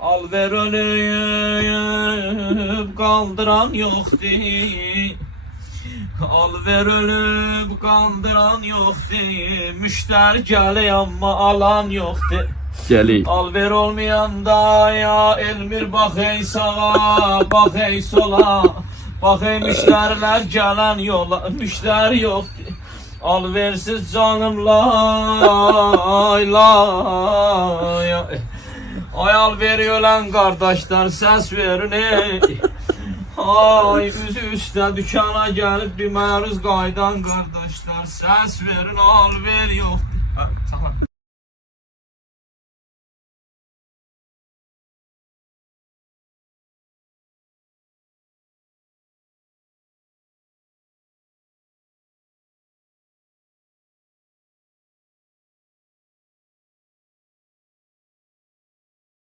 Al ver ölüp kaldıran yoktu. Al ver ölüp kaldıran yoktu. Müşteri gele ama alan yoktu. Gəlir. Al ver olmayanda ya Elmir bak ey sağa, bak ey sola. Bak ey müşteriler gelen yola, müşteri yoktu. Al versiz canım lay lay. Ay al veriyor lan kardeşler ses verin ey. Ay üzü üstə dükana gelip bir məruz qaydan kardeşler ses verin al ver yok.